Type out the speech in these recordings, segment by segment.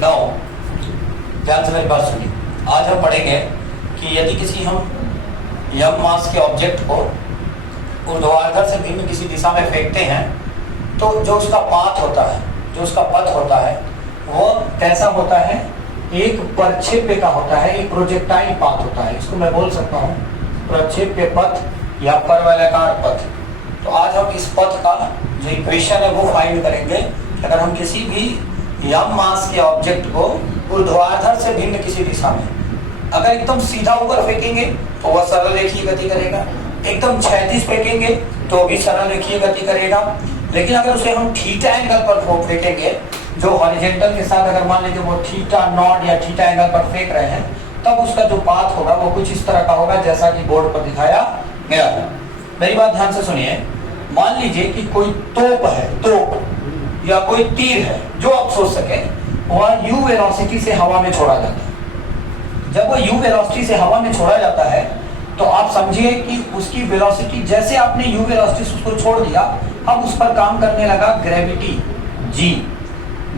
नौ, ध्यान से मेरी बात सुनिए। आज हम पढ़ेंगे कि यदि किसी हम यम मास के ऑब्जेक्ट को ऊर्ध्वाधर से भिन्न किसी दिशा में फेंकते हैं तो जो उसका पाथ होता है, जो उसका पथ होता है, वो कैसा होता है? एक प्रक्षेप्य का होता है, एक प्रोजेक्टाइल पाथ होता है। इसको मैं बोल सकता हूँ प्रक्षेप्य पथ या परवलयाकार पथ। तो आज हम इस पथ का जो इक्वेशन है वो फाइंड करेंगे। अगर हम किसी भी यम मास के ऑब्जेक्ट को ऊर्ध्वाधर से भिन्न किसी दिशा में अगर एकदम सीधा ऊपर फेंकेंगे तो वह सरल रेखीय गति करेगा, एकदम क्षैतिज फेंकेंगे तो भी सरल रेखीय गति करेगा। लेकिन अगर उसे हम थीटा एंगल पर फेंकेंगे, जो हॉरिजॉन्टल के साथ अगर मान लीजिए वो थीटा नॉट या थीटा एंगल पर फेंक रहे हैं, तब उसका जो पाथ होगा वो कुछ इस तरह का होगा जैसा कि बोर्ड पर दिखाया गया है। मेरी बात ध्यान से सुनिए। मान लीजिए कि कोई तोप है, तोप या कोई तीर है, जो आप सोच सके, वह u वेलोसिटी से हवा में छोड़ा जाता है। जब वो u वेलोसिटी से हवा में छोड़ा जाता है तो आप समझिए कि उसकी वेलोसिटी, जैसे आपने u वेलोसिटी से उसको छोड़ दिया, अब उस पर काम करने लगा ग्रेविटी g।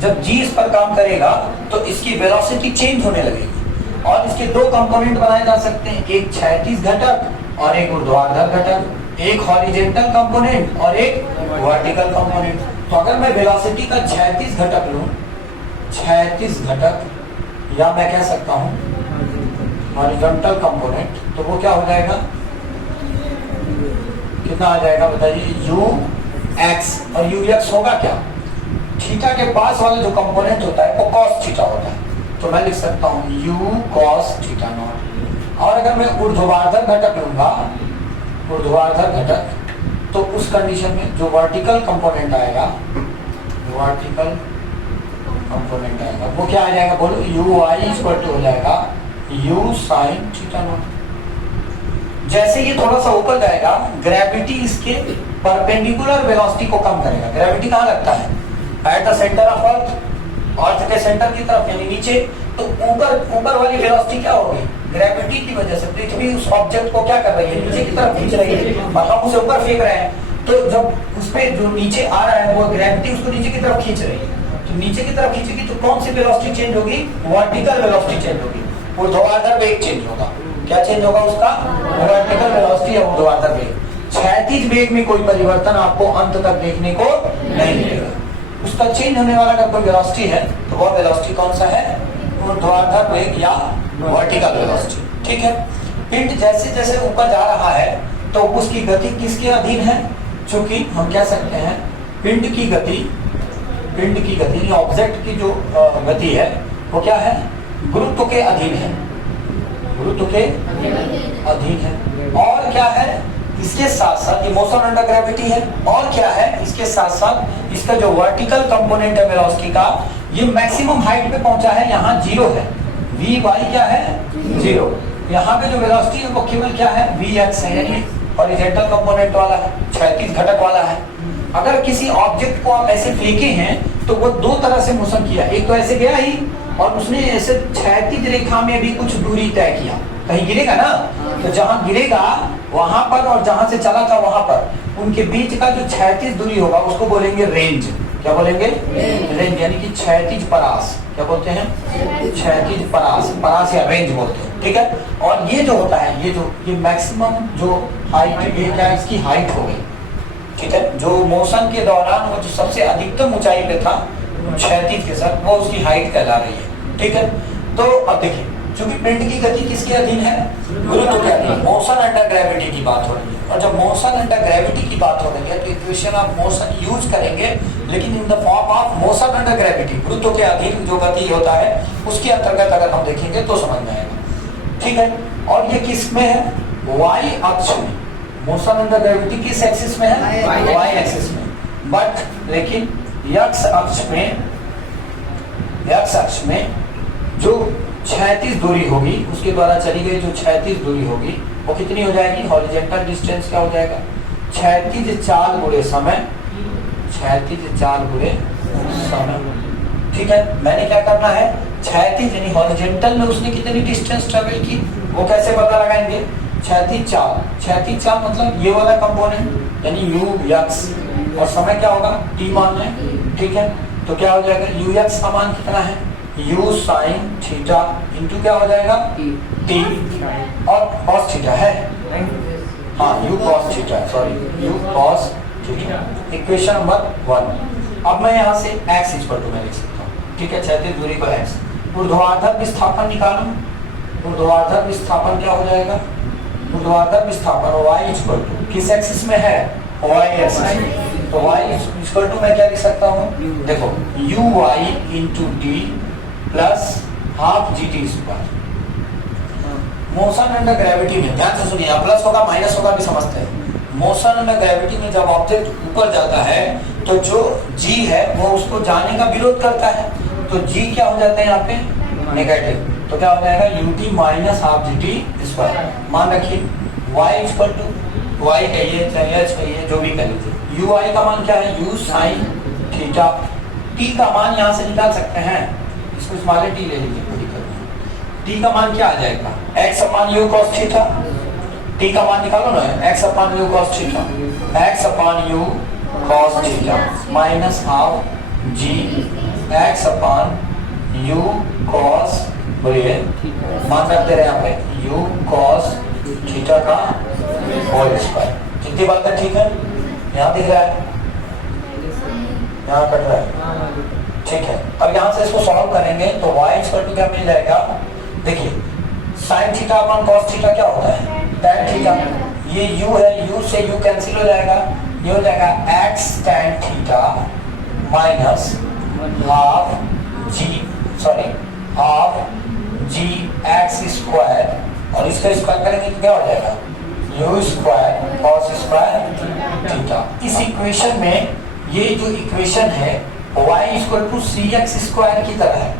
जब g इस पर काम करेगा तो इसकी वेलोसिटी चेंज होने लगेगी और इसके दो कंपोनेंट बनाए जा सकते हैं, एक क्षैतिज घटक और एक ऊर्ध्वाधर घटक, एक हॉरिजॉन्टल कंपोनेंट और एक वर्टिकल कंपोनेंट। तो अगर मैं वेलोसिटी का क्षैतिज घटक लूं, क्षैतिज घटक, या मैं कह सकता हूं हॉरिजॉन्टल कंपोनेंट, तो वो क्या हो जाएगा? कितना आ जाएगा बताइए? ux, और ux होगा क्या? थीटा के पास वाला जो कंपोनेंट होता है वो cos थीटा होता है। तो मैं लिख सकता हूं u cos थीटा नॉट। और अगर मैं ऊर्ध्वाधर घटक लूंगा, ऊर्ध्वाधर घटक, तो उस कंडीशन में जो वर्टिकल कंपोनेंट आएगा, वर्टिकल कंपोनेंट आएगा, वो क्या आ जाएगा? बोलो, uy इक्वल टू हो जाएगा u sin थीटा नॉट। जैसे ये थोड़ा सा ऊपर जाएगा, ग्रेविटी इसके परपेंडिकुलर वेलोसिटी को कम करेगा। ग्रेविटी कहाँ लगता है? At the centre of earth, earth के सेंटर की तरफ यानी नीचे। तो ऊपर वाली वेलोसिटी क्या होगी? ग्रेविटी की वजह से पृथ्वी उस ऑब्जेक्ट को क्या कर रही है? नीचे की तरफ खींच रही है और हम उसे ऊपर फेंक रहे हैं। तो जब उस पे जो नीचे आ रहा है वो ग्रेविटी उसको नीचे की तरफ खींच रही है, तो नीचे की तरफ खींचेगी तो कौन सी वेलोसिटी चेंज होगी? वर्टिकल वेलोसिटी चेंज होगी। ऊर्ध्वाधर वेग चेंज होगा। क्या चेंज होगा उसका? वर्टिकल वेलोसिटी या ऊर्ध्वाधर वेग। क्षैतिज वेग में कोई परिवर्तन आपको अंत तक देखने को नहीं मिलेगा। उसका चेंज होने वाला अगर कोई वेलोसिटी है तो वह वेलोसिटी कौन सा है? ऊर्ध्वाधर वेग या वर्टिकल वेलोसिटी। ठीक है। पिंड जैसे जैसे ऊपर जा रहा है तो उसकी गति किसके अधीन है? चूंकि हम कह सकते हैं पिंड की गति ऑब्जेक्ट की जो गति है वो क्या है? गुरुत्व के अधीन है, गुरुत्व के अधीन है। और क्या है? इसके साथ साथ ये मोशन अंडर ग्रेविटी है। और क्या है? इसके साथ साथ इसका जो वर्टिकल कंपोनेंट है वेलोसिटी का, ये मैक्सिमम हाइट पे पहुंचा है, यहाँ 0 है। Vy क्या है? 0। यहाँ पे जो वेलोसिटी है वो केवल क्या है? Vx है, यानी हॉरिजॉन्टल कंपोनेंट वाला है, क्षैतिज घटक वाला है। अगर किसी ऑब्जेक्ट को आप ऐसे फेंके हैं तो वो दो तरह से मोशन किया, एक तो ऐसे गया ही, और उसने ऐसे क्षैतिज रेखा में भी कुछ दूरी तय किया। कहीं गिरेगा ना, तो जहां गिरेगा वहां पर और जहां से चला था वहां पर, उनके बीच का जो क्षैतिज दूरी होगा उसको बोलेंगे रेंज। क्या बोलेंगे? रेंज, यानी कि क्षैतिज परास। क्या बोलते हैं? क्षैतिज परास, परास या रेंज बोलते हैं। ठीक है। और ये जो होता है, ये मैक्सिमम जो हाइट, ये क्या इसकी हाइट हो गई। ठीक है। जो मोशन के दौरान वो जो सबसे अधिकतम ऊंचाई पे था क्षैतिज के साथ, वो उसकी हाइट कहला रही है। ठीक है। तो अब देखिए, चूंकि पिंड की गति किसके अधीन है? गुरुत्व के अधीन। मोशन अंडर ग्रेविटी की बात हो रही है, और जब मोशन अंडर ग्रेविटी की बात हो रही है तो इक्वेशन ऑफ मोशन यूज करेंगे, लेकिन in the form of motion under gravity. गुरुत्व के अधीन जो गति होता है उसके अंतर्गत अगर हम देखेंगे तो समझ में आएगा। ठीक है। और ये किस में है? वाई अक्ष में। मोशन अंडर ग्रेविटी किस एक्सिस में है? वाई एक्सिस में। बट लेकिन एक्स अक्ष में जो क्षैतिज दूरी होगी, उसके द्वारा चली गई जो क्षैतिज दूरी होगी वो कितनी हो जाएगी? हॉरिजॉन्टल डिस्टेंस क्या हो जाएगा? क्षैतिज चाल गुणे समय, क्षैतिज चाल गुणे समय। ठीक है। मैंने क्या करना है? क्षैतिज यानी हॉरिजॉन्टल में उसने कितनी डिस्टेंस ट्रेवल की वो कैसे पता लगाएंगे? क्षैतिज चाल। क्षैतिज चाल मतलब ये वाला कंपोनेंट यानी ux, और समय क्या होगा? t मान लें। ठीक है। तो क्या हो जाएगा? ux का मान कितना है? यू साइन थीटा इंटू क्या हो जाएगा टी और कॉस थीटा है, हाँ you cos theta, sorry you cos theta, equation number 1। अब मैं यहाँ से x इक्वल टू मैं लिख सकता हूँ, ठीक है, क्षैतिज दूरी को x, ऊर्ध्वाधर विस्थापन निकालूं, ऊर्ध्वाधर विस्थापन क्या हो जाएगा, ऊर्ध्वाधर विस्थापन y इक्वल टू किस एक्सिस में है, y एक्सिस, तो y इक्वल टू मैं क्या लिख सकता हूँ, देखो u y into D plus half G T square. Motion under gravity में ध्यान से सुनिए, प्लस होगा माइनस होगा भी समझते हैं। मोशन अंडर ग्रेविटी में जब ऑब्जेक्ट ऊपर जाता है तो जो g है वो उसको जाने का विरोध करता है, तो g क्या हो जाता है यहाँ पे नेगेटिव, तो क्या हो जाएगा ut minus half G T square. मान रखिए y इक्वल टू y कहिए चाहे h कहिए जो भी कह लीजिए, u i का मान क्या है u साइन थीटा, t का मान यहाँ से निकाल सकते हैं, इसको स्मॉल t ले लीजिए, कोई दिक्कत नहीं। t का मान क्या आ जाएगा x अपान u cos थीटा, t का मान निकालो ना, x अपान u cos थीटा, x अपान u cos theta minus half g x अपान u cos, बोलिए मान रखते रहे यहाँ पे u cos थीटा का होल स्क्वायर। कितनी बात है, ठीक है, यहाँ दिख रहा है, यहाँ कट रहा है, ठीक है। अब यहाँ से इसको सॉल्व करेंगे तो y इक्वल टू क्या मिल जाएगा, देखिए sine theta upon cos theta क्या होता है tan थीटा, ये u है, u से u कैंसिल हो जाएगा, ये हो जाएगा x tan theta minus half g, sorry half g x square, और इसका स्क्वायर करेंगे तो क्या हो जाएगा u square cos square theta. इस इक्वेशन में ये जो इक्वेशन है y equal to c x square की तरह है,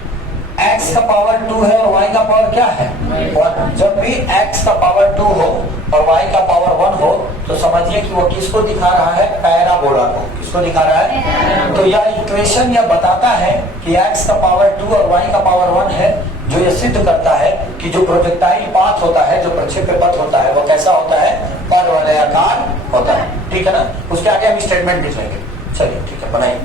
x का पावर 2 है और y का पावर क्या है 1। जब भी x का पावर 2 हो और y का पावर 1 हो तो समझिए कि वो किसको दिखा रहा है, पैराबोला को, किसको दिखा रहा है। तो यह इक्वेशन यह बताता है कि x का पावर 2 और y का पावर 1 है, जो ये सिद्ध करता है कि जो प्रोजेक्टाइल पाथ होता है, जो प्रक्षेप्य पथ होता है वो कैसा होता है, परवलयाकार होता है, ठीक है ना। उसके आगे हम स्टेटमेंट लिख लेंगे, चलिए ठीक है बनाइए।